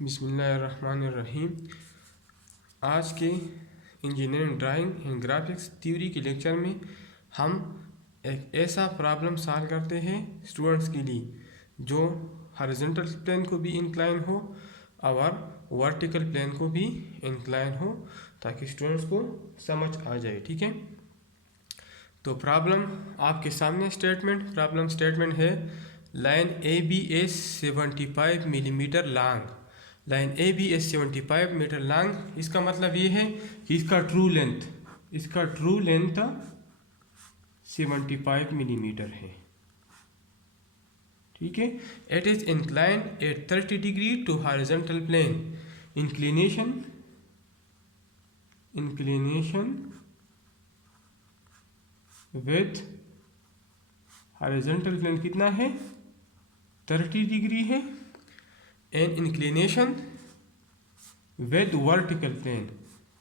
बिस्मिल्लाहिर्रहमानिर्रहीम। आज के engineering drawing and graphics theory के लेक्चर में हम एक ऐसा प्रॉब्लम सॉल्व करते हैं स्टूडेंट्स के लिए जो हॉरिजॉन्टल प्लेन को भी इंक्लाइन हो और वर्टिकल प्लेन को भी इंक्लाइन हो, ताकि स्टूडेंट्स को समझ आ जाए। ठीक है, तो प्रॉब्लम आपके सामने प्रॉब्लम स्टेटमेंट है line A B S 75 millimetre long. Line A B S 75 metre long, इसका मतलब ये है कि इसका ट्रू लेंथ 75 मिलीमीटर है। ठीक है, it is inclined at 30 degree to horizontal plane. Inclination with horizontal plane कितना है? 30 डिग्री है। And inclination with vertical plane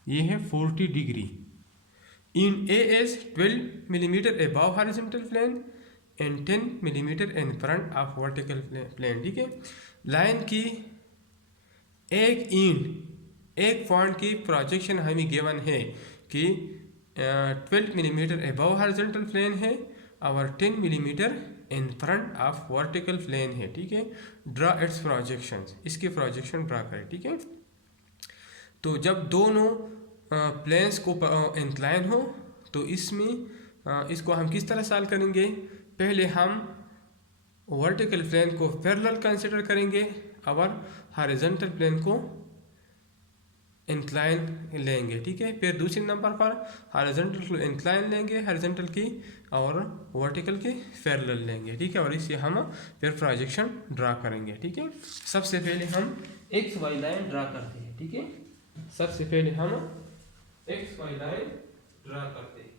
ये है 40 degree. In A is 12 millimetre above horizontal plane and 10 millimetre in front of vertical plane. ठीक है, line की एक point की प्रोजेक्शन हमें गिवन है कि 12 मिलीमीटर अबव हॉरिजॉन्टल प्लेन है और 10 millimetre in front of vertical plane है। ठीक है, ड्रा इट्स प्रोजेक्शंस, इसके प्रोजेक्शन ड्रा करें। ठीक है, तो जब दोनों प्लेन्स को इंक्लाइन हो तो इसमें इसको हम किस तरह सॉल्व करेंगे? पहले हम वर्टिकल प्लेन को पैरेलल कंसिडर करेंगे और हॉरिजॉन्टल प्लेन को इंक्लाइन लेंगे। ठीक है, फिर दूसरे नंबर पर हॉरिजॉन्टल को इंक्लाइन लेंगे हॉरिजॉन्टल की और वर्टिकल के पैरेलल लेंगे। ठीक है, और इससे हम फिर प्रोजेक्शन ड्रा करेंगे। ठीक है, सबसे पहले हम एक्स वाई लाइन ड्रा करते हैं। ठीक है, सबसे पहले हम एक्स वाई लाइन ड्रा करते हैं।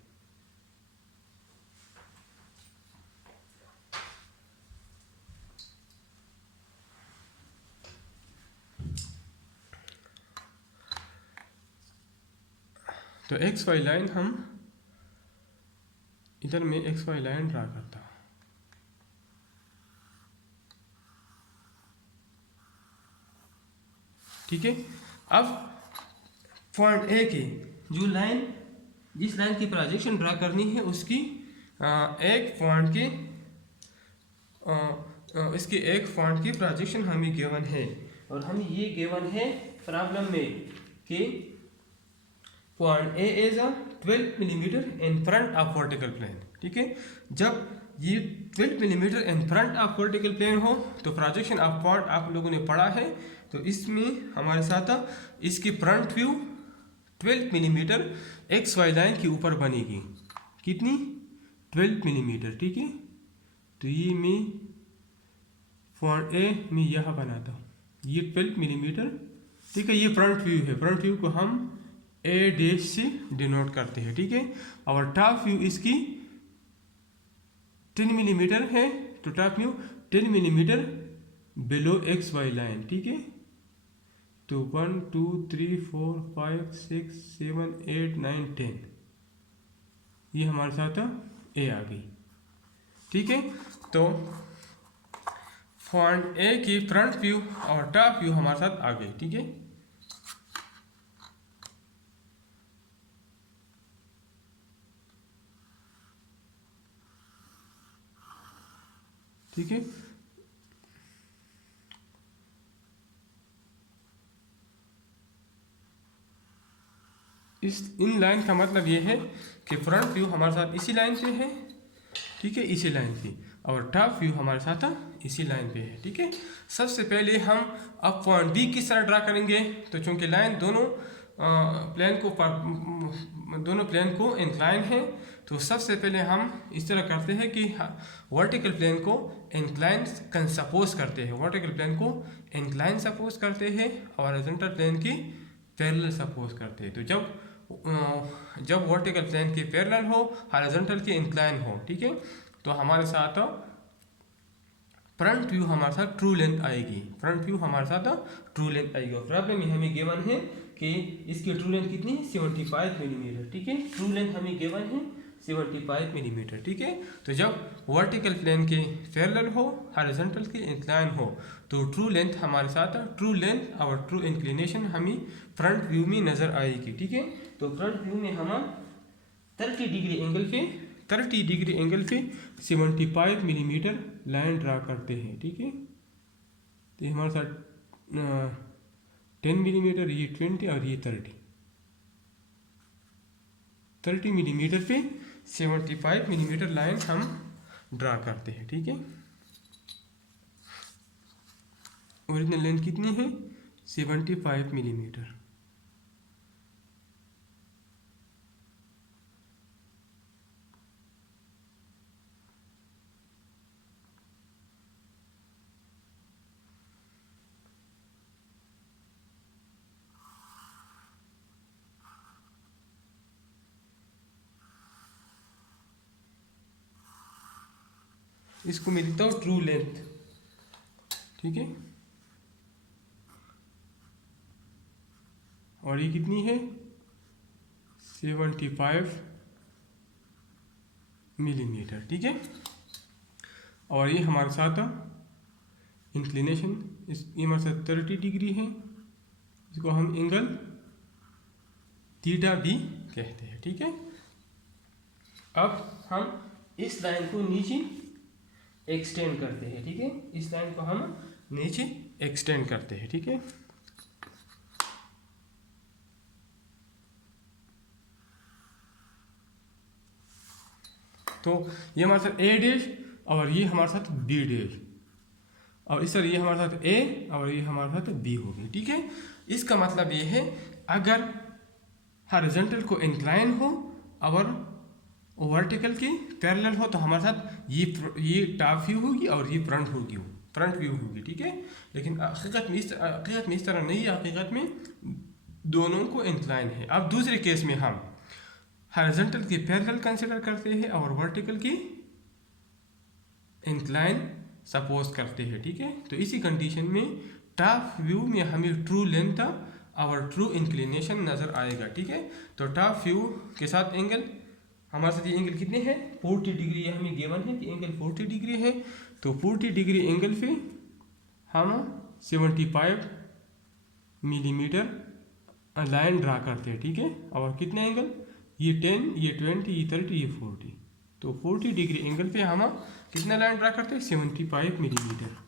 तो एक्स वाई लाइन हम इधर में एक्स वाई लाइन ड्रा करता हूँ। ठीक है, अब पॉइंट ए की जिस लाइन की प्रोजेक्शन ड्रा करनी है उसकी एक पॉइंट की प्रोजेक्शन हमें गिवन है, और हमें ये गिवन है प्रॉब्लम में कि point A is 12 millimetre in front of vertical plane. ठीक है, जब ये 12 millimetre in front of vertical plane हो तो प्रोजेक्शन ऑफ पॉइंट आप लोगों ने पढ़ा है, तो इसमें हमारे साथ इसकी front view 12 millimetre X Y line के ऊपर बनेगी। कितनी? 12 मिलीमीटर। ठीक है, तो ये मैं पॉइंट ए में यह बनाता हूँ, ये 12 मिलीमीटर। ठीक है, ये फ्रंट व्यू है। फ्रंट व्यू को हम ए डैश से डिनोट करते हैं। ठीक है, और टॉप व्यू इसकी 10 मिलीमीटर है, तो top view 10 millimetre below X Y line. ठीक है, तो 1 2 3 4 5 6 7 8 9 10 ये हमारे साथ ए आ गई। ठीक है, तो पॉइंट ए की फ्रंट व्यू और टॉप व्यू हमारे साथ आ गई। ठीक है, ठीक है, इन लाइन का मतलब ये है कि फ्रंट व्यू हमारे साथ इसी लाइन पे है। ठीक है, इसी लाइन पे, और टॉप व्यू हमारे साथ इसी लाइन पे है। ठीक है, सबसे पहले हम अब पॉइंट बी किस तरह ड्रा करेंगे? तो चूंकि लाइन दोनों प्लेन को इंक्लाइन है, तो सबसे पहले हम इस तरह करते हैं कि वर्टिकल प्लेन को इंक्लाइन सपोज करते हैं, वर्टिकल प्लेन को इंक्लाइन सपोज करते हैं और हॉरिजॉन्टल प्लेन की पैरेलल सपोज करते हैं। तो जब वर्टिकल प्लेन की पैरेलल हो, हॉरिजॉन्टल की इंक्लाइन हो, ठीक है, तो हमारे साथ फ्रंट व्यू हमारे साथ ट्रू लेंथ आएगी। और प्रॉब्लम में हमें गिवन है कि इसकी ट्रू लेंथ कितनी है? 75 मिलीमीटर। ठीक है, ट्रू लेंथ हमें गिवन है 75 मिलीमीटर। ठीक है, तो जब वर्टिकल प्लेन के पैरेलल हो, हॉरिजॉन्टल के इंक्लाइन हो, तो ट्रू लेंथ हमारे साथ, ट्रू लेंथ और ट्रू इंक्लिनेशन हमें फ्रंट व्यू में नज़र आएगी। ठीक है, तो फ्रंट व्यू में हम 30 डिग्री एंगल पे 75 मिलीमीटर लाइन ड्रा करते हैं। ठीक है, तो हमारे साथ 10 मिलीमीटर, ये 20 और ये 30 मिलीमीटर पे 75 मिलीमीटर लाइन हम ड्रा करते हैं। ठीक है, ओरिजिनल लेंथ कितनी है? 75 मिलीमीटर। इसको मैं लिखता हूँ ट्रू लेंथ। ठीक है, और ये कितनी है? 75 मिलीमीटर। ठीक है, और ये हमारे साथ इंक्लिनेशन, ये हमारे साथ 30 डिग्री है, इसको हम एंगल थीटा भी कहते हैं। ठीक है, अब हम इस लाइन को नीचे एक्सटेंड करते हैं। ठीक है, इस लाइन को हम नीचे एक्सटेंड करते हैं। ठीक है, तो ये हमारे साथ ए डैश और ये हमारे साथ बी डैश, और इस तरह ये हमारे साथ ए और ये हमारे साथ बी हो गई। ठीक है, इसका मतलब ये है अगर हॉरिजॉन्टल को इंक्लाइन हो और वर्टिकल की पैरेलल हो तो हमारे साथ ये टॉप व्यू होगी और ये फ्रंट व्यू होगी। ठीक है, लेकिन हकीकत में इस तरह नहीं है, हकीकत में दोनों को इंक्लाइन है। अब दूसरे केस में हम हॉरिजॉन्टल की पैरेलल कंसिडर करते हैं और वर्टिकल की इंक्लाइन सपोज करते हैं। ठीक है, तो इसी कंडीशन में टॉप व्यू में हमें ट्रू लेंथ और ट्रू इंक्लिनेशन नज़र आएगा। ठीक है, तो टॉप व्यू के साथ एंगल हमारे साथ ये एंगल कितने हैं? 40 डिग्री। ये हमें गिवन है कि एंगल 40 डिग्री है, तो 40 डिग्री एंगल पे हम 75 मिलीमीटर लाइन ड्रा करते हैं। ठीक है, और कितने एंगल? ये 10, ये 20, ये 30, ये 40। तो 40 डिग्री एंगल पे हम कितना लाइन ड्रा करते हैं? 75 मिलीमीटर।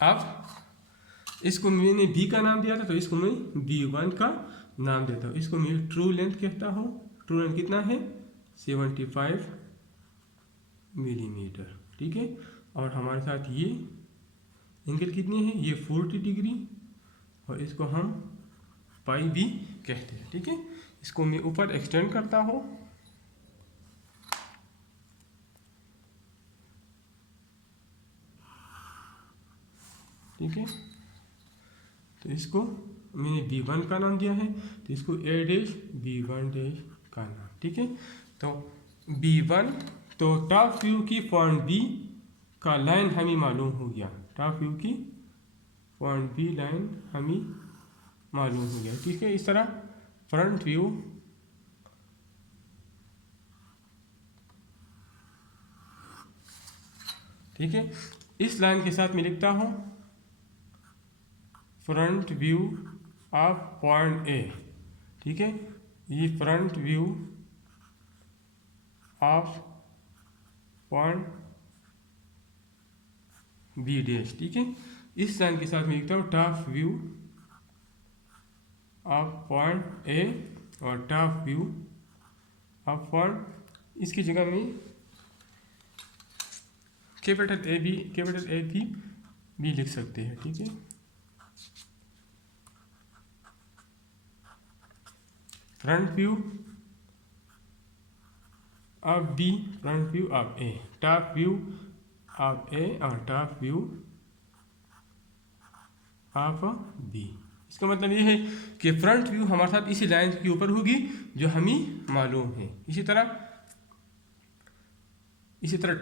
अब इसको मैंने बी का नाम दिया था, तो इसको मैं B1 का नाम देता हूँ। इसको मैं ट्रू लेंथ कहता हूँ। ट्रू लेंथ कितना है? 75 मिलीमीटर। ठीक है, और हमारे साथ ये एंगल कितनी है? ये 40 डिग्री, और इसको हम पाई भी कहते हैं। ठीक है, इसको मैं ऊपर एक्सटेंड करता हूँ। ठीक है, तो इसको मैंने B1 का नाम दिया है, तो इसको A डैश B1 डैश का नाम। ठीक है, तो B1, तो टॉप व्यू की पॉइंट B का लाइन हमें मालूम हो गया। टॉप व्यू की पॉइंट B लाइन हमें मालूम हो गया। ठीक है, इस तरह फ्रंट व्यू ठीक है, इस लाइन के साथ मैं लिखता हूँ front view of point A. ठीक है, ये front view of point B dash. ठीक है, इस लाइन के साथ मैं लिखता हूँ top view of point A और टॉप व्यू ऑफ पॉइंट, इसकी जगह में कैपिटल ए भी लिख सकते हैं। ठीक है, front view of B, front view of A, top view of A और टॉप व्यू ऑफ बी। इसका मतलब ये है कि फ्रंट व्यू हमारे साथ इसी लाइन के ऊपर होगी जो हमें मालूम है। इसी तरह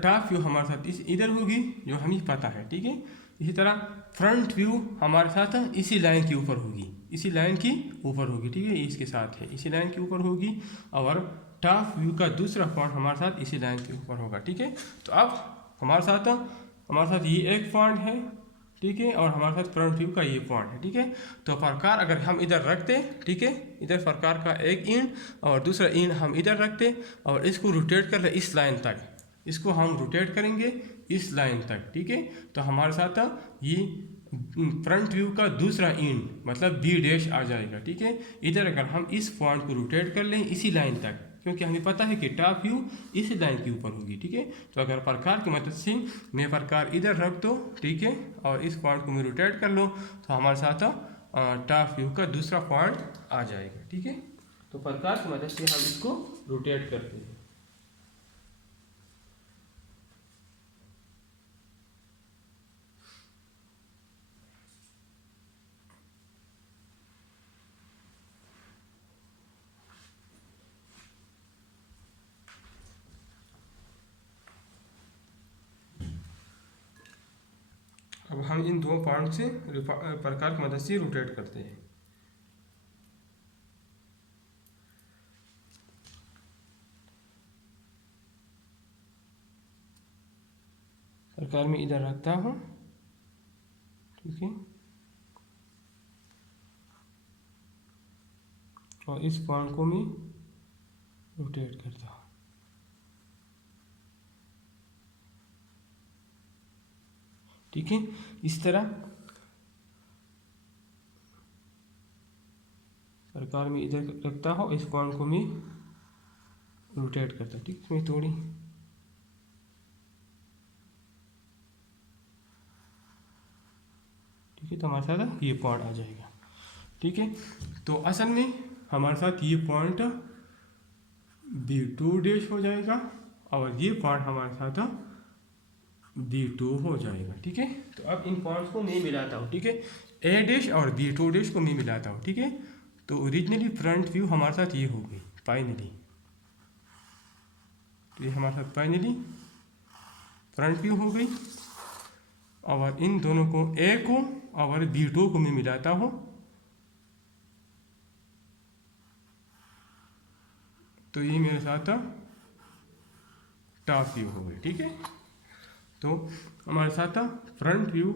टॉप व्यू हमारे साथ इधर होगी जो हमें पता है। ठीक है, इसी तरह फ्रंट व्यू हमारे साथ इसी लाइन के ऊपर होगी, इसी लाइन की ऊपर होगी, ठीक है, इसके साथ है, इसी लाइन के ऊपर होगी। और टॉप व्यू का दूसरा पॉइंट हमारे साथ इसी लाइन के ऊपर होगा, ठीक है। तो अब हमारे साथ ये एक पॉइंट है, ठीक है, और हमारे साथ फ्रंट व्यू का ये पॉइंट है, ठीक है। तो प्रकार अगर हम इधर रखते, ठीक है, इधर प्रकार का एक इंड और दूसरा इंड हम इधर रखते और इसको रोटेट कर ले इस लाइन तक, इसको हम रोटेट करेंगे इस लाइन तक, ठीक है। तो हमारे साथ ये फ्रंट व्यू का दूसरा इंड मतलब बी डैश आ जाएगा, ठीक है। इधर अगर हम इस पॉइंट को रोटेट कर लें इसी लाइन तक, क्योंकि हमें पता है कि टॉप व्यू इस लाइन के ऊपर होगी, ठीक है। तो अगर प्रकार की मदद से मैं प्रकार इधर रख दो, ठीक है, और इस पॉइंट को मैं रोटेट कर लो तो हमारे साथ टॉप व्यू का दूसरा पॉइंट आ जाएगा, ठीक है। तो प्रकार की मदद से हम इसको रोटेट करते हैं। अब हम इन दो पॉइंट से प्रकार की मदद से रोटेट करते हैं। प्रकार में इधर रखता हूँ, ठीक है, और इस पॉइंट को मैं रोटेट करता हूँ, ठीक है। इस तरह प्रकार में इधर रखता हूँ, इस पॉइंट को मैं रोटेट करता हूँ, ठीक है। मैं थोड़ी ठीक है, तो हमारे साथ ये पॉइंट आ जाएगा, ठीक है। तो असल में हमारे साथ ये पॉइंट B2 डैश हो जाएगा और ये पॉइंट हमारे साथ B2 हो जाएगा, ठीक है। तो अब इन पॉइंट्स को मैं मिलाता हूँ, ठीक है, A डैश और B2 डैश को मैं मिलाता हूँ, ठीक है। तो ओरिजिनली फ्रंट व्यू हमारे साथ ये हो गई फाइनली, तो ये हमारे साथ फाइनली फ्रंट व्यू हो गई। और इन दोनों को A को और B2 को मैं मिलाता हूँ, तो ये मेरे साथ टॉप व्यू हो गई, ठीक है। तो हमारे साथ फ्रंट व्यू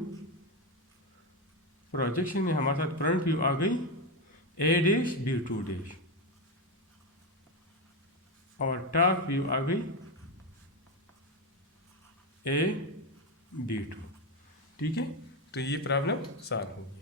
प्रोजेक्शन में हमारे साथ फ्रंट व्यू आ गई A डैश B2 डैश और टॉप व्यू आ गई A B2, ठीक है। तो ये प्रॉब्लम सॉल्व होगी।